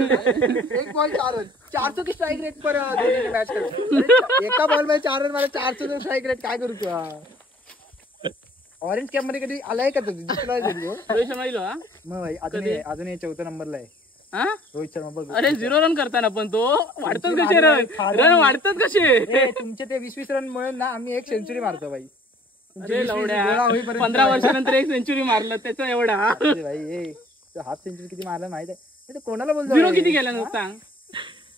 एक ball 4 run, 400 की strike rate पर match करतो एका बॉल मध्ये 4 रन मला 400 स्ट्राइक रेट काय करू तू ऑरेंज कॅप मध्ये कधी आलाय का तू दिसला मग भाई अजून 4थ्या नंबरला आहे रोहित शर्मा बघ. अरे 0 रन करताना पण तो वाढतात कसे रन वाढतात कसे तुमचे ते 20-20 रन मिळून ना आम्ही 1 सेंचुरी मारतो भाई. 15 वर्षानंतर 1 सेंचुरी मारलं त्याचा एवढा भाई हाफ सेंचुरी किती मारला माहित आहे कोणाला बोलतो 0 किती गेला ना सांग.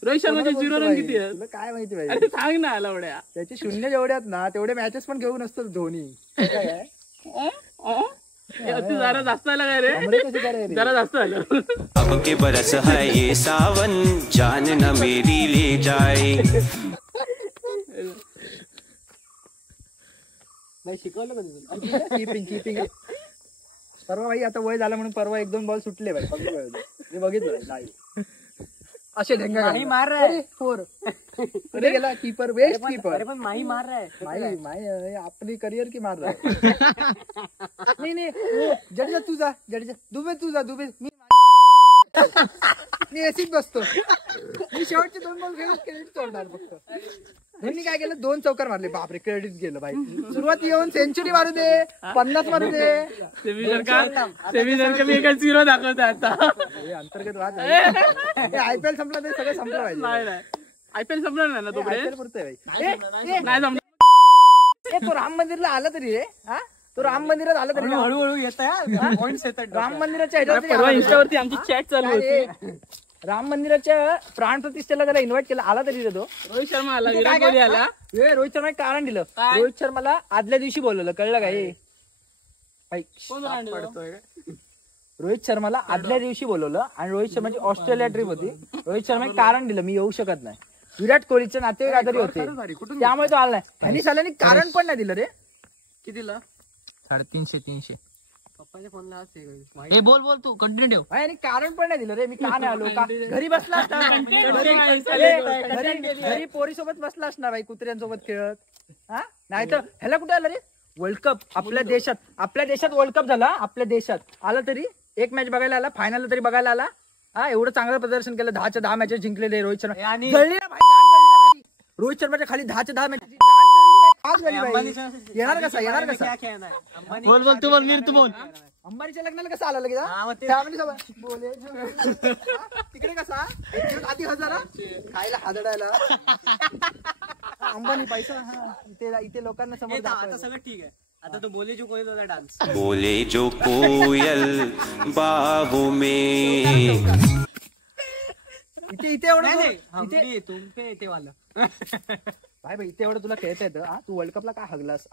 रोहित शर्माचे 0 रन किती आहेत तुला काय माहिती भाई. अरे सांग ना लवड्या त्याचे 0 जेवढे आहेत ना तेवढे मॅचेस पण घेऊन असतात धोनी. जरा जास्त आला काय रे जरा जास्त आलं. अब के बरस है ये सावन जान न मेरी ले जाए. नाही शिकवलं का किपिंग परवा भाई आता वय झालं म्हणून परवा 1-2 बॉल सुटले भाई बघितलं नाही असे ढेंगा मार रहा 4 कुठे गेला कीपर वेस्ट कीपर पण माही मार रहा है माही आपली करियर की मार रहा नाही जडेजा तुझा दुबे मी एसीत बसतो मी शेवटचे 2 बॉल घेऊन क्रेडिट सोडणार फक्त. त्यांनी काय केलं 2 चौकार मारले बापरे क्रेडिट गेलं भाई. सुरुवात येऊन सेंचुरी मारू दे 50 मारू दे सेमीजन कमी एकाच 0 दाखवत आता अंतर्गत वाद आयपीएल संपला ते सगळं संपलं पाहिजे. नाही आयपीएल संपणार नाही ना तो आयपीएल पुरतोय भाई नाही संपणार. तो राम मंदिरला आला तरी रे तो राम मंदिरात आला तरी हळूहळू येत आहे पॉइंट्स येतात राम मंदिराच्या परवा इंस्टावरती आमची चॅट चालू होती राम मंदिराच्या प्राण प्रतिष्ठेला त्याला इन्व्हाइट केलं आला तरी रे तो. रोहित शर्मा आला विराट कोहली आला रोहित शर्मा कारण दिलं रोहित शर्माला आदल्या दिवशी बोलवलं कळलं काय रोहित शर्माला आदल्या दिवशी बोलवलं आणि रोहित शर्माची ऑस्ट्रेलिया ट्रिप होती. रोहित शर्मा कारण दिलं मी येऊ शकत नाही. विराट कोहलीचे नातेवाईक आजारी होते त्यामुळे तो आला नाही. त्यांनी साल्यानी कारण पण नाही दिलं रे. कितीला 350 पप्पाच्या फोनला बोल तू कंटिन्यू ठेव. आणि कारण पण नाही दिलं रे मी का नाही आलो का घरी बसला असता घरी पोरी सोबत बसला असणार भाई कुत्र्यांसोबत खेळत नाही तर ह्याला कुठे आलं रे वर्ल्ड कप आपल्या देशात वर्ल्ड कप झाला आपल्या देशात आला तरी 1 मॅच बघायला आला फायनल तरी बघायला आला एवढं चांगलं प्रदर्शन केलं 10च्या 10 मॅचेस जिंकलेले रोहित शर्मा रोहित शर्माच्या खाली 10च्या 10 मॅचेस येणार कसा बोल तू बोल अंबानीच्या लग्नाला कसं आला लगेच तिकडे कसा आधी 1000 खायला हादडायला अंबानी पैसा इथे लोकांना समोर आता सगळं ठीक आहे. आता तो बोले जो कोयल होता डान्स बोले जो कोयल बाहों में. इथे एवढं तुमचे वाला भाई इथे एवढं तुला खेळता येतं तू वर्ल्ड कपला काय हगलास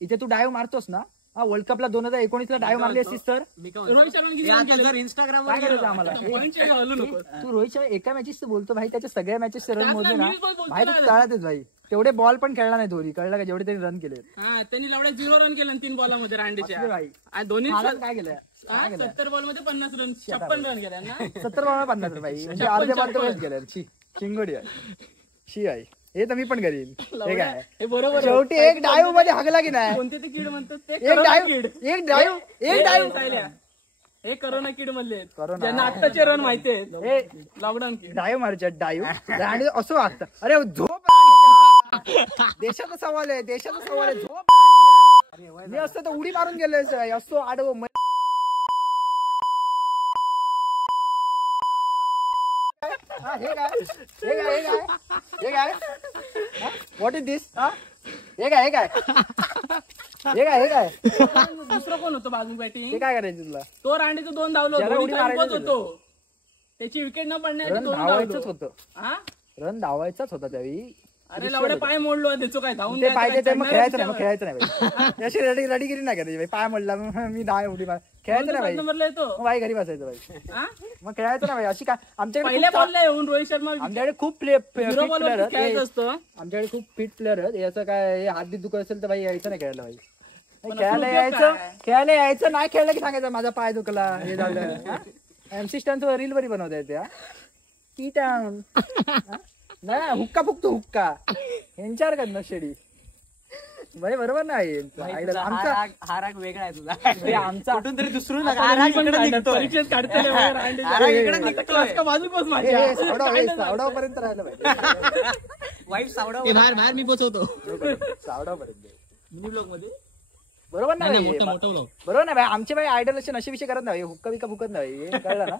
इथे तू डायव्ह मारतोस ना वर्ल्ड कपला 2019ला डायव्ह मारली असतीस तर रोहित शर्मा इंस्टाग्राम काय करायचं आम्हाला तू रोहित शर्मा एका मॅचेस बोलतो भाई त्याच्या सगळ्या मॅचेस रन मोजले ना भाई तू तळातच भाई तेवढे बॉल पण खेळला नाही धोनी कळलं का जेवढे त्यांनी रन केले त्यांनी लावड्या 0 रन केलं 3 बॉलामध्ये रांडेच्या भाई दोन्ही काय केलं 70 बॉल मध्ये 50 रन 56 रन केल्या ना 70 बॉल 50 भाई म्हणजे अर्ध्या बॉल तर गेल्या चिंगोडी शी आहे हे तर मी पण करीन हे काय हे बरोबर शेवटी एक डायव्ह मध्ये हगला की नाही कोणते ते किड म्हणतात ते एक डायव्ह हे करोना किड मधले ज्यांना आत्ताचे रन माहिती आहेत लॉकडाऊन किड डायव्ह मारायच्या डायव्ह आणि असं वागतं अरे झोप देशाचा सवाल आहे झोप मी असतो तर उडी मारून गेलोय असतो आडव हे काय व्हॉट इज दिस हे काय दुसरं कोण होतं बाजू बॅटिंग हे काय करायचं तुला तो रांडेचं 2 धावलं होतो त्याची विकेट न पडण्याची 2 धावायचंच होतं रन धावायचाच होता त्यावेळी अरे लावडे पाय मोडलो त्याचं काय धावून ते पाहिजे ते मग खेळायचं नाही अशी रडीगिरी नाही करायची पाय मोडला मी 10 उडी मार खेळायचं नाही नंबरला येतो भाई घरी बसायचं भाई मग खेळायचं ना भाई अशी काय आमच्याकडे पहिल्या बॉलला येऊन रोहित शर्मा आमच्याकडे खूप प्लेअर खेळायचं असतं आमच्याकडे खूप फिट प्लेअर आहेत याचं काय हात बीत दुखत असेल तर भाई यायचं नाही खेळायला भाई खेळायला यायचं नाही खेळलं की सांगायचं माझा पाय दुखला हे झालं एमसी स्टॅनचं रील बरी बनवता येते की नाही हुक्का फुकतो हुक्का यांच्यावर का नशेडी भाई बरोबर नाही आयडल आमचा हा राग वेगळा आहे तुझा हे आमचा कुठून तरी दुसरून परीक्षेत काढतोय बाजू बस माझ्या सावडापर्यंत राहिलं पाहिजे वाईट सावडा बाहेर बाहेर मी पोचवतो सावडापर्यंत मिनी ब्लॉग मध्ये बरोबर नाही नाही मोठं मोठं ब्लॉग बरोबर नाही भाई आमचे भाई आयडल असे नशे विषय करत नाही हुक्का बिक्का फुकत नाही हे कळलं ना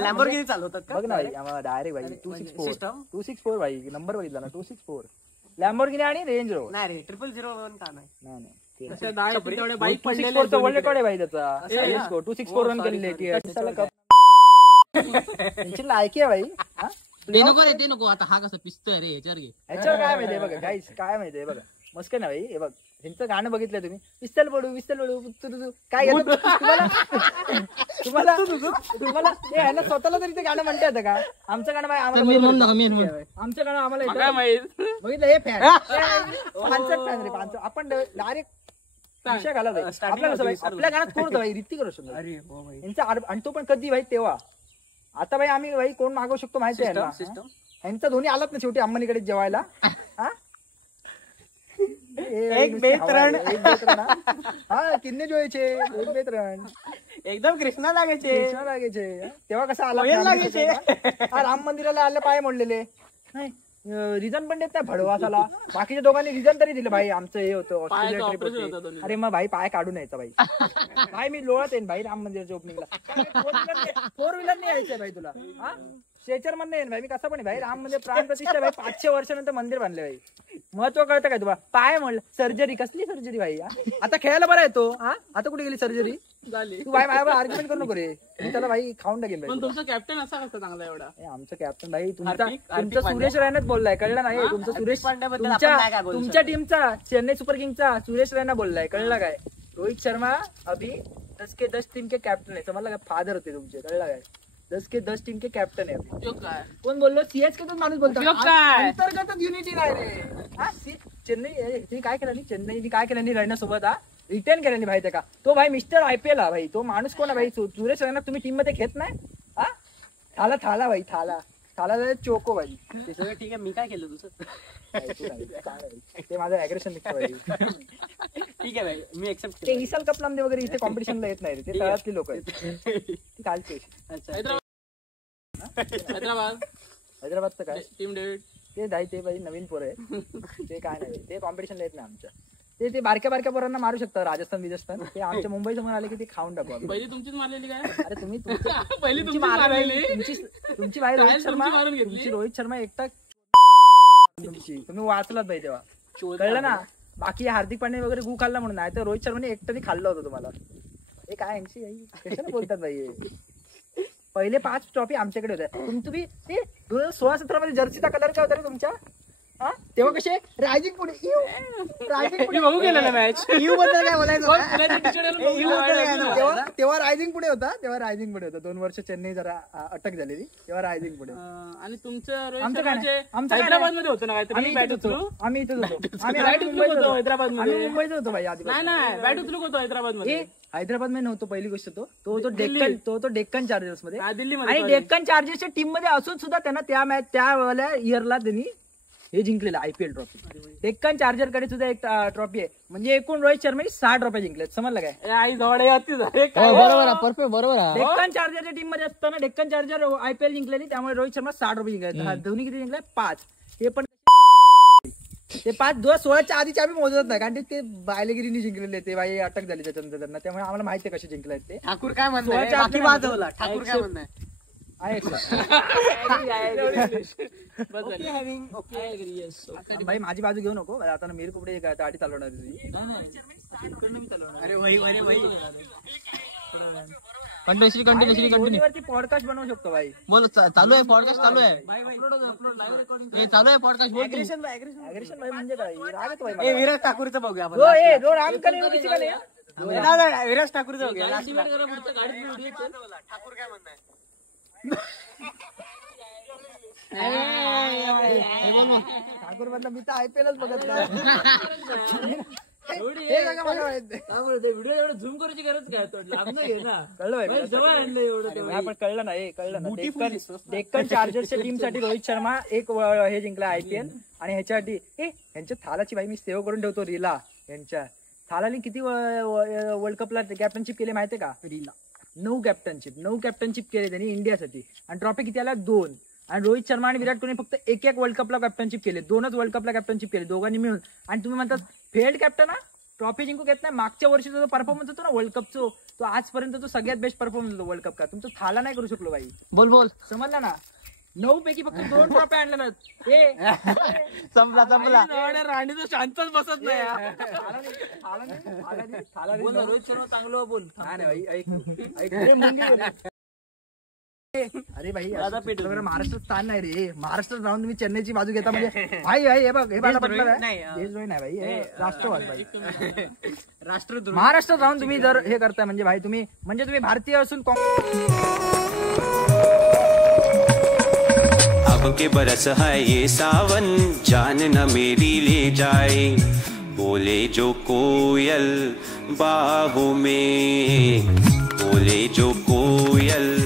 लॅम्बोर्गिनी चालवतात का बघ ना भाई आम्हाला डायरेक्ट भाई 264 System? 264 भाई नंबर बघितला ना 264 लॅम्बोर्गिनी आणि रेंज रोवर नाही रे 001 का नाही नाही नाही अशा 10 तेवढे बाईक पडलेले 264 चा वर्ल्ड रेकॉर्ड आहे भाई त्याचा 264 रन केलेले त्यांची लायकी आहे भाई हा? ते नको रे ते नको आता हा कसा पिस्तोय रे याच्यावर घे ह्याच्यावर काय माहितीये बघा गाईस काय माहितीये बघा मस्त काय ना भाई हे बघ ह्यांचं गाणं बघितलं तुम्ही पिस्तल पडू काय घेतो तुम्हाला तुम्हाला ते ह्याला स्वतःला तरी ते गाणं म्हणता येतं का आमचं गाणं भाई मी म्हणू नका आम्हाला मी म्हणू आमचं गाणं आम्हाला काय येतं. माहित बघितलं हे फॅन रे पांचट आपण डायरेक्ट विषय घाला भाई आपल्या कसं भाई आपल्या गाण्यात कोण होतं भाई ऋतिक रोशन अरे हो भाई यांचा आणि तो पण कधी भाई तेव्हा आता भाई आम्ही भाई कोण मागवू शकतो माहिती आहे ना सिस्टम यांचा दोन्ही आलात ना शेवटी अंबानीकडे जेवायला हा? एक बेतरण. हा किन्ने जोयचे एक बेतरण एकदम कृष्णा लागायचे कृष्णा लागायचे तेव्हा कसा आला कोयल लागायचे. हा, राम मंदिराला आले पाय मोडलेले नाही रिझन पण देत नाही भडवासाला बाकीच्या दोघांनी रिझन तरी दिलं भाई आमचं हे होतं ऑस्ट्रेलिया पायाचं ट्रिप operation होतं होती दोन्ही. अरे मग भाई पाय काढून यायचा भाई भाई मी लोळत येईन भाई राम मंदिराच्या ओपनिंगला 4 व्हीलर नाही यायचंय भाई तुला हा शेचर मध्ये येईन भाई मी कसं पण आहे भाई राम मंदिर प्राण प्रतिष्ठा भाई 500 वर्षानंतर मंदिर बांधले भाई महत्व कळतं काय तुला पाय म्हणलं सर्जरी कसली सर्जरी भाई हा? आता खेळायला बरा येतो हा आता कुठे गेली सर्जरी झाली तू भाई माझ्यावर आर्ग्युमेंट करू नको रे मी त्याला भाई खाऊन टाकेन भाई पण तुला. तुमचा कॅप्टन असा कसा चांगला एवढा ए, आमचं कॅप्टन भाई तुमचा हार्दिक तुमचा सुरेश रैनाच बोललाय कळलं नाही तुमचा सुरेश पांड्याबद्दल आपण काय तुमच्या काय बोलू तुमच्या टीमचा चेन्नई सुपर किंगचा सुरेश रैना बोललाय कळलं काय रोहित शर्मा अभी 10 के 10 टीम के कॅप्टन आहे समजलं काय फादर होते तुमचे कळलं काय 10 के 10 टीम के कॅप्टन आहे अभी. उपयोग काय कोण बोललो सीएसके तून माणूस बोलतो उपयोग काय? अंतर्गत युनिटी नाही रे हा चेन्नई तुम्ही काय केलं चेन्नईने काय केलं रैना सोबत हा रिटर्न केलं भाई का तो भाई मिस्टर IPL हा भाई तो माणूस कोण आहे भाई सुरेश रैना तुम्ही टीम मध्ये घेत नाही हा थाला भाई थाला चोको भाई ते सगळं ठीक आहे मी काय केलं तुझं ते माझं अॅग्रेशन निघतं भाई ठीक आहे भाई मी एक्सेप्ट ते विशाल कपलांदे वगैरे इथे कॉम्पिटिशनला येत नाही रे ते तळातली लोक आहेत ती कालची अच्छा हैदराबादचं काय टीम डेव्हिड ते नाही ते भाई नवीन पोरं आहे ते काय नाही ते कॉम्पिटिशनला येत नाही आमच्या ते बारक्या पोरांना मारू शकतं राजस्थान ते आमच्या मुंबई समोर आले की ते खाऊन टाकू आम्ही. पहिली तुमचीच मारलेली काय अरे तुम्ही पहिली तुमची तुमची मारलेली तुमची भाई रोहित तुमची शर्मा मारून घेतली. तुमची रोहित शर्मा एकटा तुमची तुम्ही वाचलात भाई तेव्हा कळलं ना बाकी हार्दिक पांडे वगैरे गु खाल्ला म्हणून नाही तर रोहित शर्माने एकट्याने खाल्लं होतं तुम्हाला हे काय यांची कशाला बोलतात भाई हे? पहिले 5 ट्रॉफी आमच्याकडे होत्या तुम्ही ते 2016-17 मध्ये जर्सीचा कलर काय होता रे तुमच्या हा तेव्हा कसे रायझिंग पुणे रायझिंग पुणे बघू गेलं ना मॅच यू बद्दल काय बोलायचं तेव्हा तेव्हा रायझिंग पुणे होता 2 वर्ष चेन्नई जरा अटक झालेली तेव्हा रायझिंग पुणे आणि तुमचं रोहित आमचं काय शर्माचे नाही. आमचं काय हैदराबाद नाही. मध्ये होतं ना काहीतरी बॅट उचलू आम्ही इथेच होतो आम्ही Right उचलू होतो हैदराबाद मध्ये. आम्ही मुंबईत होतो भाई आधी नाही बॅट उचलू होतो हैदराबाद मध्ये हैदराबाद मध्ये नव्हतो पहिली गोष्ट तो होतो डेक्कन तो डेक्कन चार्जर्स मध्ये हा, दिल्लीमध्ये आणि डेक्कन चार्जर्सच्या टीम मध्ये असून सुद्धा त्यांना त्या इयरला त्यांनी हे जिंकलेलं IPL ट्रॉफी डेक्कन चार्जर कडे सुद्धा एक ट्रॉफी आहे म्हणजे एकूण रोहित शर्माने 6 ट्रॉफी जिंकल्यात समजलं काय ए, आई जवळ अति झाले बरोबर आहे परफेक्ट बरोबर आहे डेक्कन चार्जरच्या टीम मध्ये असताना डेक्कन चार्जर IPL जिंकलेली त्यामुळे रोहित शर्मा 6 ट्रॉफी जिंकले धोनी किती जिंकले 5 हे पण ते 5 2016च्या आधीचे आम्ही मोजत नाही कारण ते बायलेगिरीने जिंकलेले ते बाई अटक झाली त्याच्यानंतर त्यांना त्यामुळे आम्हाला माहिती आहे कसे जिंकले ते ठाकूर काय म्हणणार सोळाच्या बाकी आत वाजवला ठाकूर काय म्हणणार आहे भाई माझी बाजू घेऊ नको आता मीर कुपडे गाडी चालवणार तुझी अरे वही कंटिन्यू वरती पॉडकास्ट बनवू शकतो भाई बोल चालू आहे पॉडकास्ट चालू आहे हे चालू आहे पॉडकास्ट बोल तू. अग्रेशन भाई म्हणजे काय राग येतो भाई मला. विराज ठाकूरचं बघूया आपण रो राम कले वो किसी का नहीं है? नाही, विराज ठाकूरचं बघूया ठाकूर काय म्हणणार ठाकूर मधलं मी तर IPLच बघत नाही हे सगळं मला माहिती. व्हिडिओ एवढं झूम करायची गरज काय तो लांब घे ना कळलं बाई, भाई, जवळ आणलं एवढं अरे तेवढं. मला पण कळलं नाही कळलं ना डेक्कन चार्जर्सच्या टीम साठी रोहित शर्मा एक हे जिंकला IPL आणि ह्याच्यासाठी ह्यांच्या थालाची भाई मी सेव्ह करून ठेवतो रीला. यांच्या थालाने किती वर्ल्ड कपला कॅप्टनशिप केले माहितीये का? रीला 9 कॅप्टनशिप केले त्यांनी इंडियासाठी आणि ट्रॉफी किती आल्या 2. आणि रोहित शर्मा आणि विराट कोहली फक्त एक वर्ल्ड कपला कॅप्टनशिप केले, 2च वर्ल्ड कपला कॅप्टनशिप केले दोघांनी मिळून. आणि तुम्ही म्हणतात फेल्ड कॅप्टन ट्रॉफी जिंकू घेत नाही. मागच्या वर्षीचा जो परफॉर्मन्स होतो ना वर्ल्ड कपचा तो आजपर्यंत तो सगळ्यात बेस्ट परफॉर्मन्स होतो वर्ल्ड कप का. तुमचं थाला नाही करू शकलो बाई. बोल समजला ना? 9 पैकी फक्त 2 ट्रॉफी आणल्या ना. संपला राणी तर शांतच बसत नाही यार. बोल रोहित शर्मा चांगलं बोल. अरे भाई महाराष्ट्रात स्थान नाही रे. महाराष्ट्रात राहून तुम्ही चेन्नईची बाजू घेता म्हणजे भाई हे बघ हे बाळा पटलं नाही. देशद्रोही नाही भाई, हे राष्ट्रवाद भाई. राष्ट्रद्रोही. महाराष्ट्रात राहून तुम्ही जर हे करताय म्हणजे भाई तुम्ही भारतीय असून अब के बरस है ये सावन जान न मेरी ले जाए बोले जो कोयल बाहों में बोले जो कोयल